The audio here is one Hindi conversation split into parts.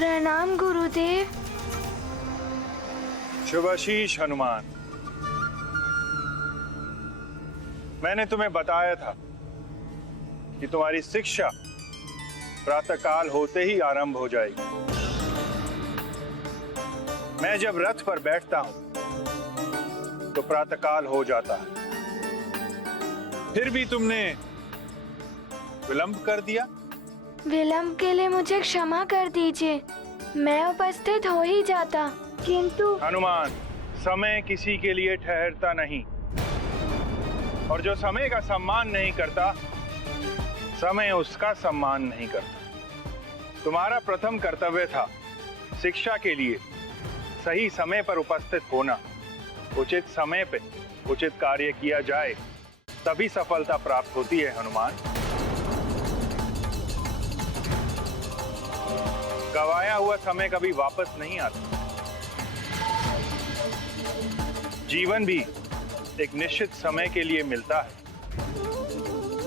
प्रणाम गुरुदेव। शुभाशीष हनुमान, मैंने तुम्हें बताया था कि तुम्हारी शिक्षा प्रातःकाल होते ही आरंभ हो जाएगी। मैं जब रथ पर बैठता हूं तो प्रातःकाल हो जाता है, फिर भी तुमने विलंब कर दिया। विलंब के लिए मुझे क्षमा कर दीजिए, मैं उपस्थित हो ही जाता, किंतु हनुमान, समय किसी के लिए ठहरता नहीं, और जो समय का सम्मान नहीं करता, समय उसका सम्मान नहीं करता। तुम्हारा प्रथम कर्तव्य था शिक्षा के लिए सही समय पर उपस्थित होना। उचित समय पे उचित कार्य किया जाए तभी सफलता प्राप्त होती है हनुमान। गवाया हुआ समय कभी वापस नहीं आता। जीवन भी एक निश्चित समय के लिए मिलता है,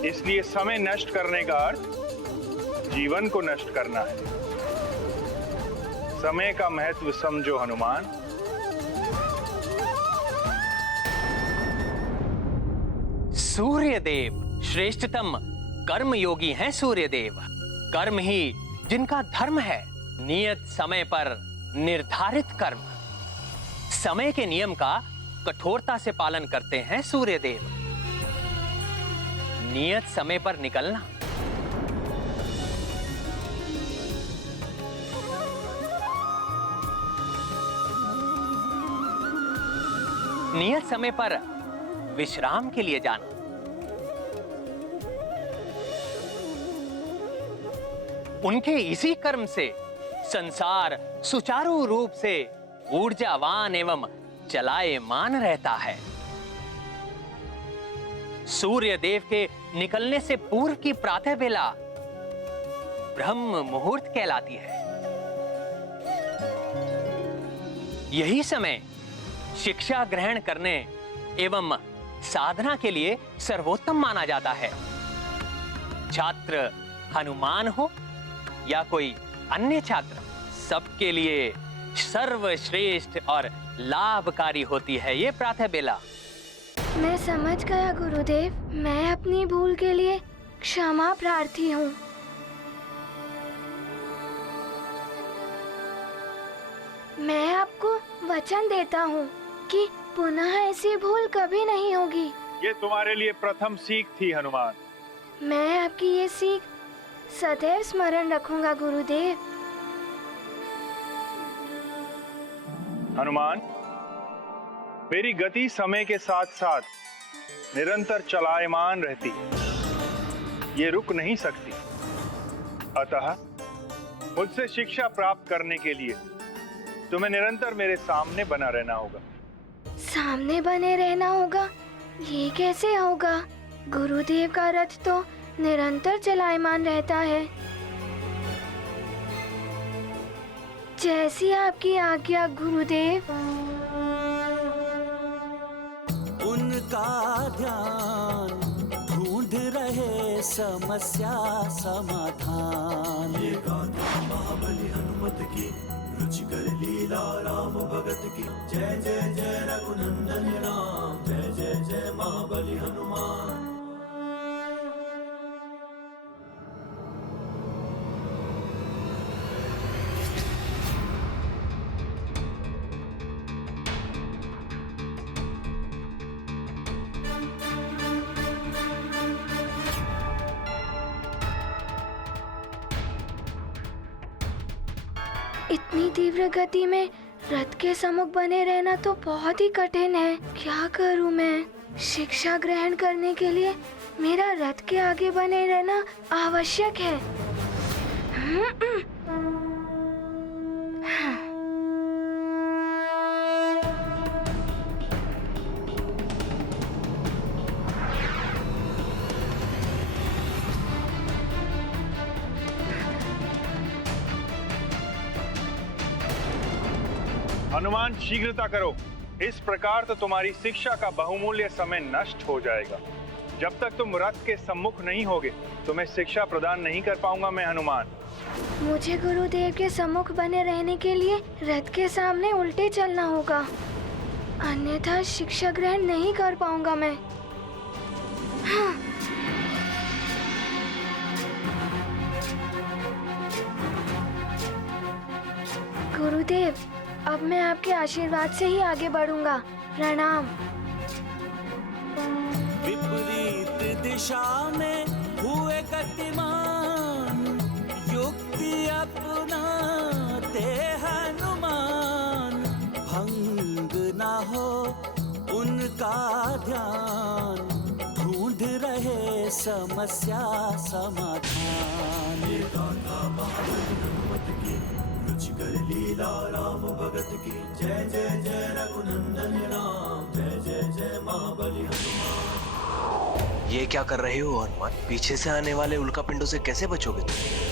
इसलिए समय नष्ट करने का अर्थ जीवन को नष्ट करना है। समय का महत्व समझो हनुमान। सूर्यदेव श्रेष्ठतम कर्मयोगी हैं। सूर्यदेव कर्म ही जिनका धर्म है, नियत समय पर निर्धारित कर्म, समय के नियम का कठोरता से पालन करते हैं सूर्यदेव। नियत समय पर निकलना, नियत समय पर विश्राम के लिए जाना, उनके इसी कर्म से संसार सुचारू रूप से ऊर्जावान एवं चलायमान रहता है। सूर्य देव के निकलने से पूर्व की प्रातः बेला ब्रह्म मुहूर्त कहलाती है। यही समय शिक्षा ग्रहण करने एवं साधना के लिए सर्वोत्तम माना जाता है। छात्र हनुमान हो या कोई अन्य छात्र, सबके लिए सर्वश्रेष्ठ और लाभकारी होती है ये प्रातः बेला। मैं समझ गया गुरुदेव, मैं अपनी भूल के लिए क्षमा प्रार्थी हूँ। मैं आपको वचन देता हूँ कि पुनः ऐसी भूल कभी नहीं होगी। ये तुम्हारे लिए प्रथम सीख थी हनुमान। मैं आपकी ये सीख सदैव स्मरण रखूंगा गुरुदेव। हनुमान, मेरी गति समय के साथ साथ निरंतर चलायमान रहती है, ये रुक नहीं सकती। अतः मुझसे शिक्षा प्राप्त करने के लिए तुम्हें निरंतर मेरे सामने बना रहना होगा। सामने बने रहना होगा? ये कैसे होगा? गुरुदेव का रथ तो निरंतर चलायमान रहता है। जैसी आपकी आज्ञा गुरुदेव। उनका ध्यान ढूंढ रहे समस्या समाधान। ये गाथा महाबली हनुमत की, रुचिकर लीला राम भगत की। जय जय जय रघुनंदन राम, जय जय जय महाबली हनुमान। इतनी तीव्र गति में रथ के सम्मुख बने रहना तो बहुत ही कठिन है। क्या करूं मैं? शिक्षा ग्रहण करने के लिए मेरा रथ के आगे बने रहना आवश्यक है। हनुमान, शीघ्रता करो, इस प्रकार तो तुम्हारी शिक्षा का बहुमूल्य समय नष्ट हो जाएगा। जब तक तुम रथ के सम्मुख नहीं होगे तुम्हें शिक्षा प्रदान नहीं कर पाऊंगा मैं हनुमान। मुझे गुरुदेव के सम्मुख बने रहने के लिए रथ के सामने उल्टे चलना होगा, अन्यथा शिक्षा ग्रहण नहीं कर पाऊंगा मैं। हाँ। गुरुदेव, अब मैं आपके आशीर्वाद से ही आगे बढ़ूंगा। प्रणाम। विपरीत दिशा में हुए गतिमान, युक्ति अपनाते हनुमान। भंग ना हो उनका ध्यान, ढूंढ रहे समस्या समाधान। ये गाथा महाबली हनुमत की, रुचिकर लीला राम भगत की। जय जय जय रघुनंदन राम, जय जय जय महाबली हनुमान। ये क्या कर रहे हो हनुमान? पीछे से आने वाले उल्कापिंडों से कैसे बचोगे तुम?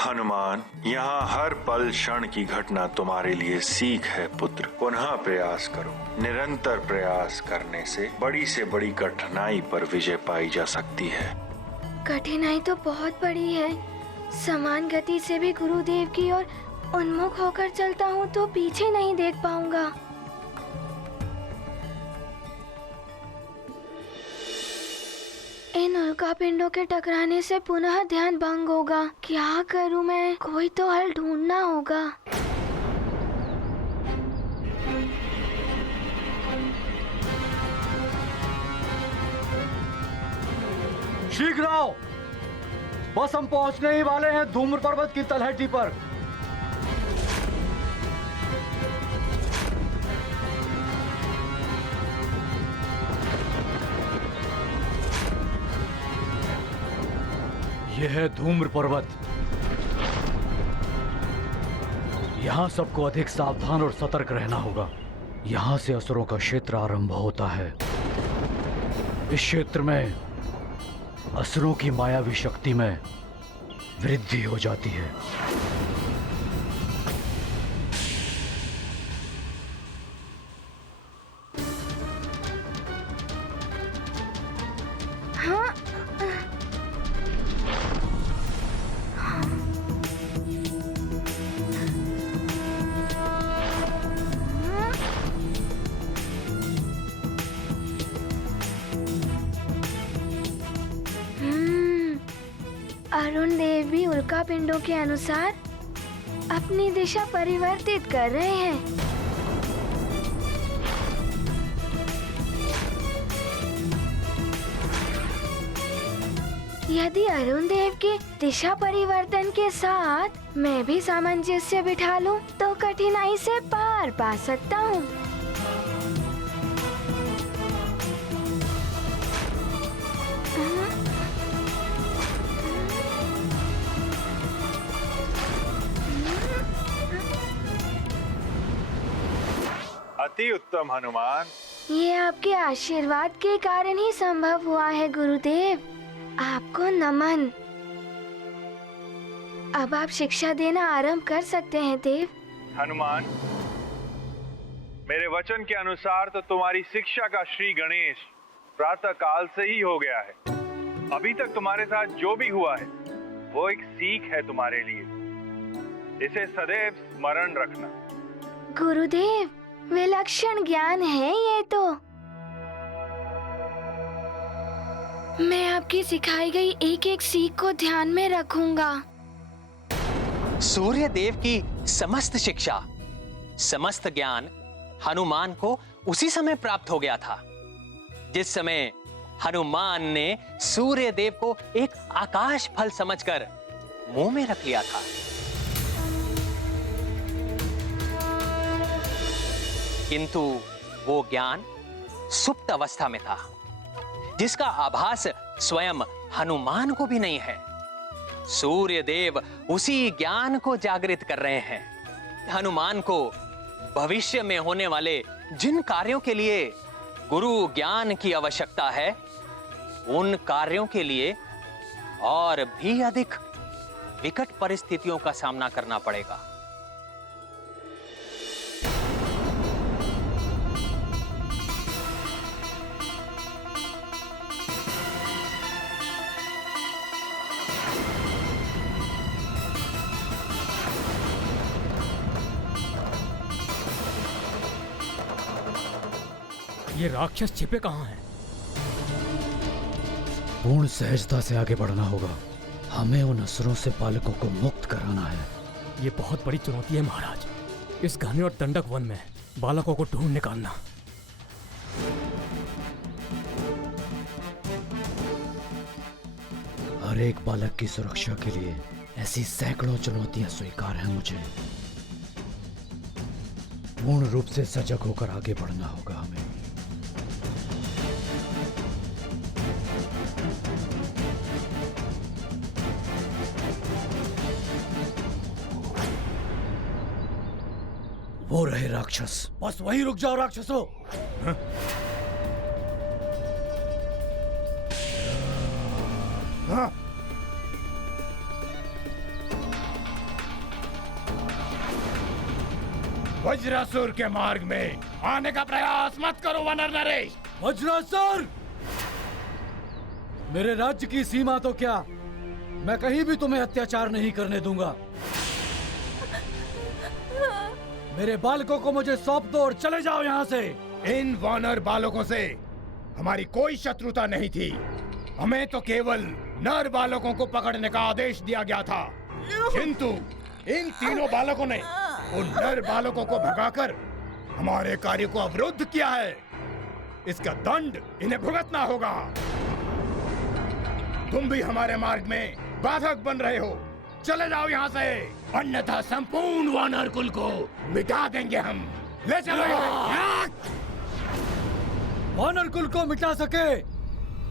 हनुमान, यहाँ हर पल क्षण की घटना तुम्हारे लिए सीख है पुत्र। पुनः प्रयास करो। निरंतर प्रयास करने से बड़ी कठिनाई पर विजय पाई जा सकती है। कठिनाई तो बहुत बड़ी है। समान गति से भी गुरुदेव की ओर उन्मुख होकर चलता हूँ तो पीछे नहीं देख पाऊंगा। इन उल्कापिंडों के टकराने से पुनः ध्यान भंग होगा। क्या करूं मैं? कोई तो हल ढूंढना होगा। शीघ्र आओ, बस हम पहुंचने ही वाले हैं धूम्र पर्वत की तलहटी पर। यह है धूम्र पर्वत। यहां सबको अधिक सावधान और सतर्क रहना होगा। यहां से असुरों का क्षेत्र आरंभ होता है। इस क्षेत्र में असुरों की मायावी शक्ति में वृद्धि हो जाती है। अरुण देव भी उल्कापिंडों के अनुसार अपनी दिशा परिवर्तित कर रहे हैं। यदि अरुण देव के दिशा परिवर्तन के साथ मैं भी सामंजस्य बिठा लूं, तो कठिनाई से पार पा सकता हूं। अति उत्तम हनुमान। ये आपके आशीर्वाद के कारण ही संभव हुआ है गुरुदेव। आपको नमन। अब आप शिक्षा देना आरंभ कर सकते हैं देव। हनुमान, मेरे वचन के अनुसार तो तुम्हारी शिक्षा का श्री गणेश प्रातः काल से ही हो गया है। अभी तक तुम्हारे साथ जो भी हुआ है वो एक सीख है तुम्हारे लिए। इसे सदैव स्मरण रखना। गुरुदेव, विलक्षण ज्ञान है ये तो। मैं आपकी सिखाई गई एक एक सीख को ध्यान में रखूंगा। सूर्य देव की समस्त शिक्षा, समस्त ज्ञान हनुमान को उसी समय प्राप्त हो गया था जिस समय हनुमान ने सूर्य देव को एक आकाश फल समझकर मुंह में रख लिया था। किंतु वो ज्ञान सुप्त अवस्था में था, जिसका आभास स्वयं हनुमान को भी नहीं है। सूर्य देव उसी ज्ञान को जागृत कर रहे हैं। हनुमान को भविष्य में होने वाले जिन कार्यों के लिए गुरु ज्ञान की आवश्यकता है, उन कार्यों के लिए और भी अधिक विकट परिस्थितियों का सामना करना पड़ेगा। ये राक्षस छिपे कहाँ हैं? पूर्ण सहजता से आगे बढ़ना होगा। हमें उन असुरों से बालकों को मुक्त कराना है। ये बहुत बड़ी चुनौती है महाराज। इस घने और दंडक वन में बालकों को ढूंढ निकालना। हर एक बालक की सुरक्षा के लिए ऐसी सैकड़ों चुनौतियां स्वीकार हैं मुझे। पूर्ण रूप से सजग होकर आगे बढ़ना होगा हमें। वो रहे राक्षस। बस वहीं रुक जाओ राक्षसों। वज्रासुर के मार्ग में आने का प्रयास मत करो वानर नरेश। वज्रासुर! मेरे राज्य की सीमा तो क्या, मैं कहीं भी तुम्हें अत्याचार नहीं करने दूंगा। मेरे बालकों को मुझे सौंप दो और चले जाओ यहाँ से। इन वानर बालकों से हमारी कोई शत्रुता नहीं थी। हमें तो केवल नर बालकों को पकड़ने का आदेश दिया गया था, किंतु इन तीनों बालकों ने उन नर बालकों को भगाकर हमारे कार्य को अवरुद्ध किया है। इसका दंड इन्हें भुगतना होगा। तुम भी हमारे मार्ग में बाधक बन रहे हो। चले जाओ यहाँ से, अन्यथा संपूर्ण वानर कुल को मिटा देंगे हम। ले चलो। वानर कुल को मिटा सके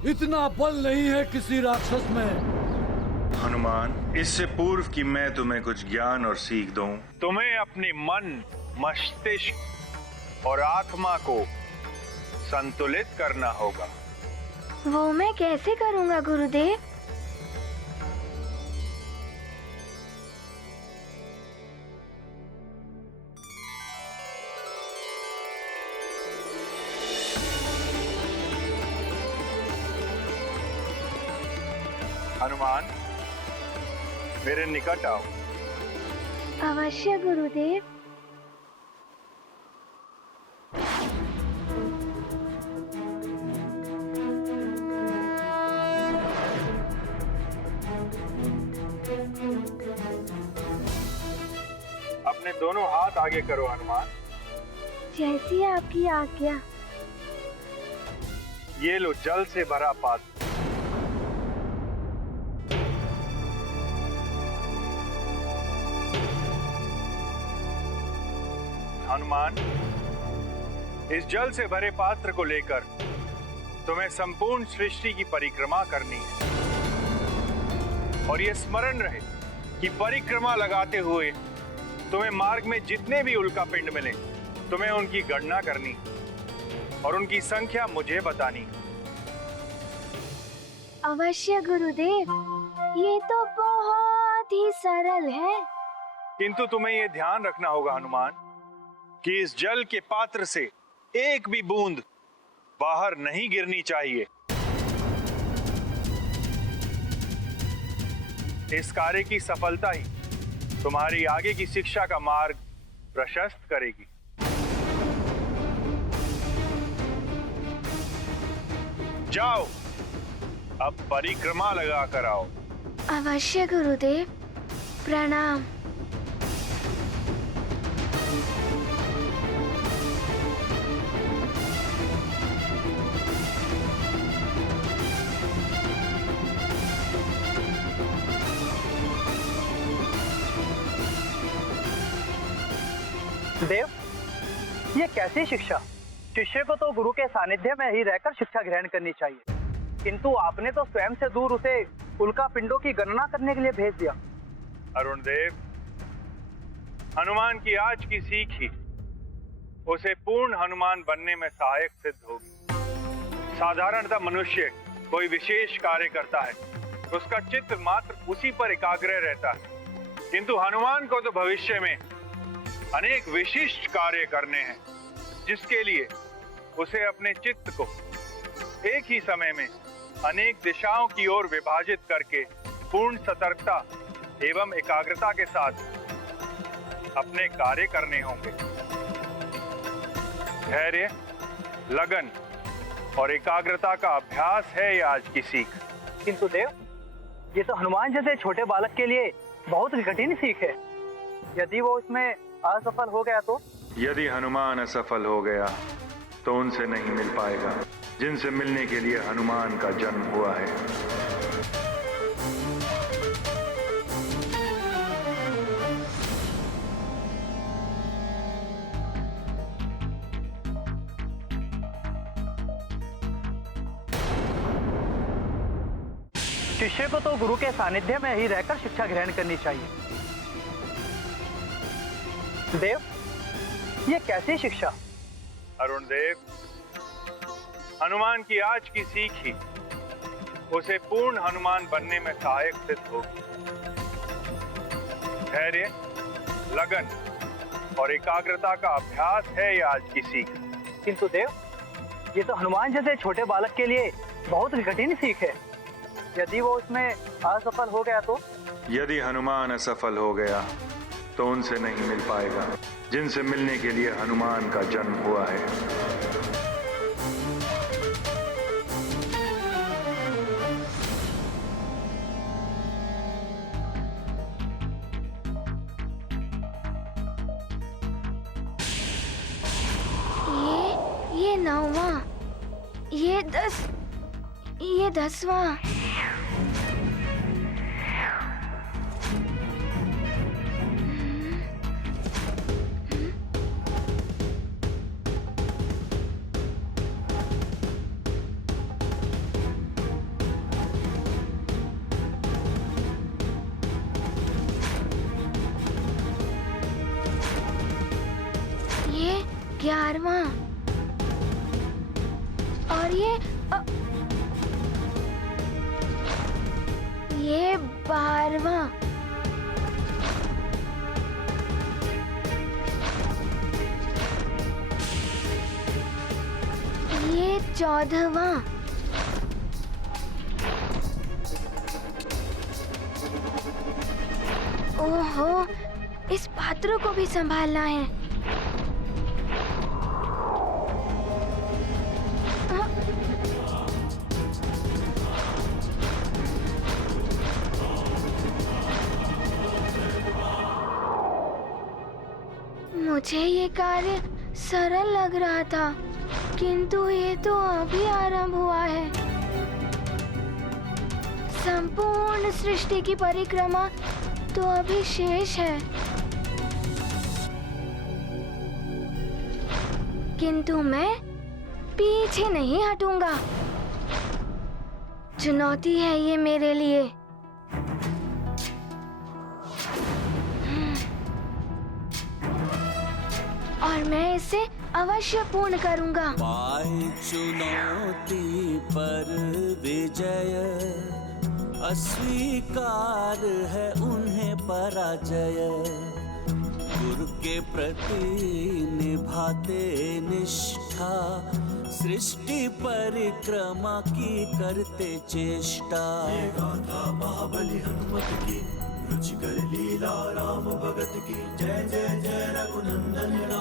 इतना बल नहीं है किसी राक्षस में। हनुमान, इससे पूर्व कि मैं तुम्हें कुछ ज्ञान और सीख दूं, तुम्हें अपने मन, मस्तिष्क और आत्मा को संतुलित करना होगा। वो मैं कैसे करूँगा गुरुदेव? हनुमान, मेरे निकट आओ। अवश्य गुरुदेव। अपने दोनों हाथ आगे करो हनुमान। जैसी आपकी आज्ञा। ये लो जल से भरा पात्र। हनुमान, इस जल से भरे पात्र को लेकर तुम्हें संपूर्ण सृष्टि की परिक्रमा करनी है। और यह स्मरण रहे कि परिक्रमा लगाते हुए तुम्हें मार्ग में जितने भी उल्कापिंड मिले, तुम्हें उनकी गणना करनी और उनकी संख्या मुझे बतानी। अवश्य गुरुदेव, ये तो बहुत ही सरल है। किंतु तुम्हें यह ध्यान रखना होगा हनुमान कि इस जल के पात्र से एक भी बूंद बाहर नहीं गिरनी चाहिए। इस कार्य की सफलता ही तुम्हारी आगे की शिक्षा का मार्ग प्रशस्त करेगी। जाओ अब परिक्रमा लगा कर आओ। अवश्य गुरुदेव, प्रणाम। देव, ये कैसी शिक्षा? शिष्य को तो गुरु के सानिध्य में ही रहकर शिक्षा ग्रहण करनी चाहिए, किंतु आपने तो स्वयं से दूर उसे उल्का पिंडों की गणना करने के लिए भेज दिया। अरुण देव, हनुमान की आज की सीख ही उसे पूर्ण हनुमान बनने में सहायक सिद्ध होगी। साधारणतः मनुष्य कोई विशेष कार्य करता है, उसका चित्त मात्र उसी पर एकाग्र रहता है, किंतु हनुमान को तो भविष्य में अनेक विशिष्ट कार्य करने हैं, जिसके लिए उसे अपने चित्त को एक ही समय में अनेक दिशाओं की ओर विभाजित करके पूर्ण सतर्कता एवं एकाग्रता के साथ अपने कार्य करने होंगे। धैर्य, लगन और एकाग्रता का अभ्यास है ये आज की सीख। किंतु देव, ये तो हनुमान जैसे छोटे बालक के लिए बहुत ही कठिन सीख है। यदि वो इसमें असफल हो गया तो? यदि हनुमान असफल हो गया तो उनसे नहीं मिल पाएगा जिनसे मिलने के लिए हनुमान का जन्म हुआ है। शिष्य को तो गुरु के सानिध्य में ही रहकर शिक्षा ग्रहण करनी चाहिए। देव, ये कैसी शिक्षा? अरुण देव, हनुमान की आज की सीख ही उसे पूर्ण हनुमान बनने में सहायक सिद्ध होगी। धैर्य, लगन और एकाग्रता का अभ्यास है ये आज की सीख। किंतु देव, ये तो हनुमान जैसे छोटे बालक के लिए बहुत ही कठिन सीख है। यदि वो इसमें असफल हो गया तो? यदि हनुमान असफल हो गया तो उनसे नहीं मिल पाएगा जिनसे मिलने के लिए हनुमान का जन्म हुआ है। ये 9वां, ये 10वां। ये 11वां और ये 12वां। ये 14वां। ओहो, इस पात्र को भी संभालना है। मुझे ये कार्य सरल लग रहा था, किंतु ये तो अभी आरंभ हुआ है। संपूर्ण सृष्टि की परिक्रमा तो अभी शेष है, किंतु मैं पीछे नहीं हटूंगा। चुनौती है ये मेरे लिए। और मैं इसे अवश्य पूर्ण करूंगा। पाए चुनौती पर विजय, अस्वीकार है उन्हें पराजय। गुरु के प्रति निभाते निष्ठा, सृष्टि परिक्रमा की करते चेष्टा। ये गाथा महाबली हनुमत की, रुचिकर लीला राम भगत की। जय जय जय रघुनंदन राम।